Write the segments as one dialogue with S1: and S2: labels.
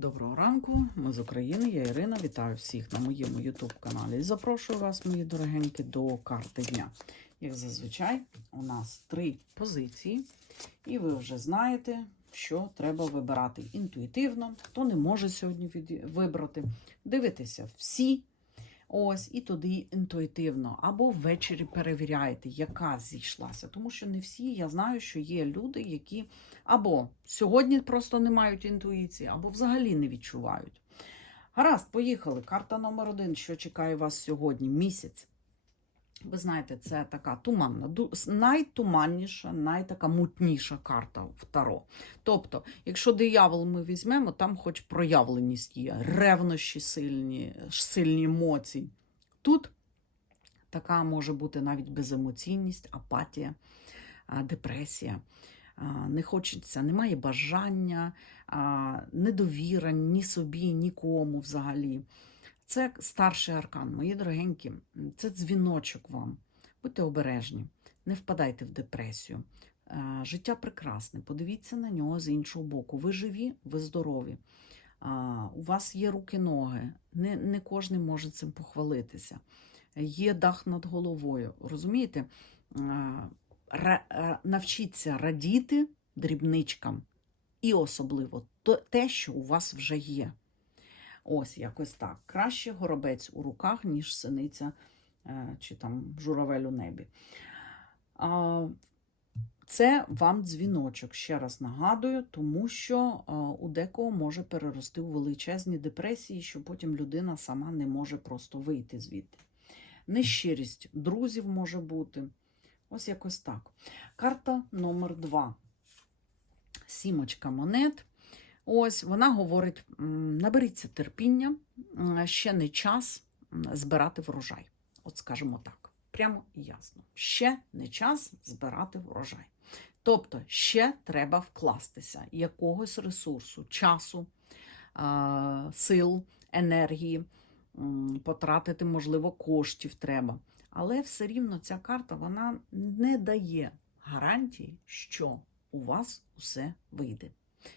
S1: Доброго ранку, ми з України, я Ірина. Вітаю всіх на моєму YouTube каналі. І запрошую вас, мої дорогенькі, до карти дня. Як зазвичай, у нас три позиції, і ви вже знаєте, що треба вибирати інтуїтивно. Хто не може сьогодні вибрати, дивитися всі. Ось, і туди інтуїтивно, або ввечері перевіряєте, яка зійшлася. Тому що не всі, я знаю, що є люди, які або сьогодні просто не мають інтуїції, або взагалі не відчувають. Гаразд, поїхали. Карта номер один, що чекає вас сьогодні? Місяць. Ви знаєте, це така туманна, найтуманніша, найтака мутніша карта в Таро. Тобто, якщо диявол ми візьмемо, там хоч проявленість є, ревнощі сильні, сильні емоції. Тут така може бути навіть беземоційність, апатія, депресія. Не хочеться, немає бажання, недовіра ні собі, нікому взагалі. Це старший аркан, мої дорогенькі, це дзвіночок вам. Будьте обережні, не впадайте в депресію. Е, Життя прекрасне, подивіться на нього з іншого боку. Ви живі, ви здорові. У вас є руки, ноги. Не, не кожен може цим похвалитися. Є дах над головою. Розумієте? Е, е, Навчіться радіти дрібничкам, і особливо те, що у вас вже є. Ось якось так. Краще горобець у руках, ніж синиця е, чи там журавель у небі. Це вам дзвіночок, ще раз нагадую, тому що у декого може перерости у величезні депресії, що потім людина сама не може просто вийти звідти. Нещирість друзів може бути. Ось якось так. Карта номер два. Сімочка монет. Ось вона говорить: наберіться терпіння, ще не час збирати врожай. От скажімо так, прямо і ясно. Ще не час збирати врожай. Тобто, ще треба вкластися якогось ресурсу, часу, сил, енергії, потратити, можливо, коштів треба. Але все рівно ця карта вона не дає гарантії, що у вас усе вийде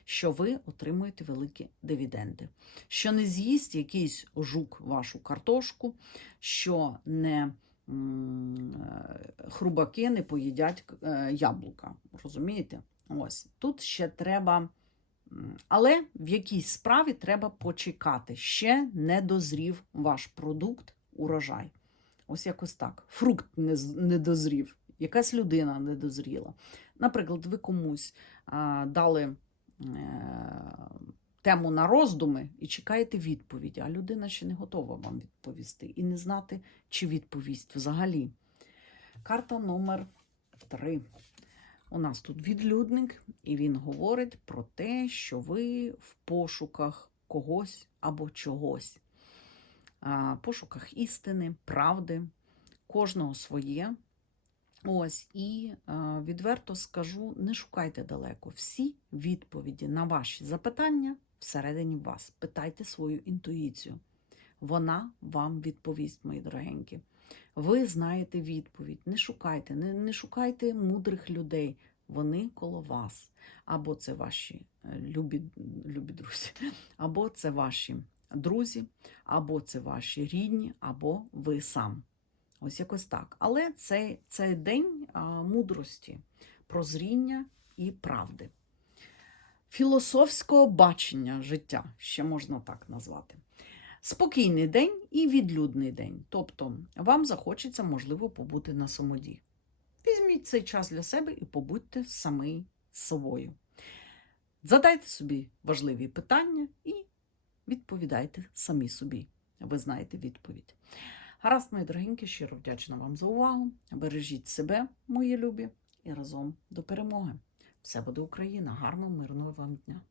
S1: що ви отримуєте великі дивіденди, що не з'їсть якийсь жук вашу картошку, що не е, хрубаки не поїдять е, яблука. Розумієте? Ось тут ще треба. Але в якійсь справі треба почекати. Ще не дозрів ваш продукт, урожай. Ось якось так. Фрукт не, дозрів, якась людина не дозріла. Наприклад, ви комусь а, дали тему на роздуми і чекаєте відповіді, а людина ще не готова вам відповісти і не знати, чи відповість взагалі. Карта номер 3. У нас тут відлюдник, і він говорить про те, що ви в пошуках когось або чогось. Пошуках істини, правди, кожного своє. Ось і е, відверто скажу: не шукайте далеко. Всі відповіді на ваші запитання всередині вас. Питайте свою інтуїцію. Вона вам відповість, мої дорогенькі. Ви знаєте відповідь. Не шукайте, не, не шукайте мудрих людей. Вони коло вас. Або це ваші е, любі, любі друзі, або це ваші друзі, або це ваші рідні, або ви сам. Ось якось так. Але цей, цей день мудрості, прозріння і правди. Філософського бачення життя, ще можна так назвати. Спокійний день і відлюдний день. Тобто вам захочеться, можливо, побути на самоді. Візьміть цей час для себе і побудьте самі з собою. Задайте собі важливі питання і відповідайте самі собі. Ви знаєте відповідь. Гаразд, мої дорогенькі, щиро вдячна вам за увагу. Бережіть себе, мої любі, і разом до перемоги. Все буде Україна! Гарного, мирного вам дня!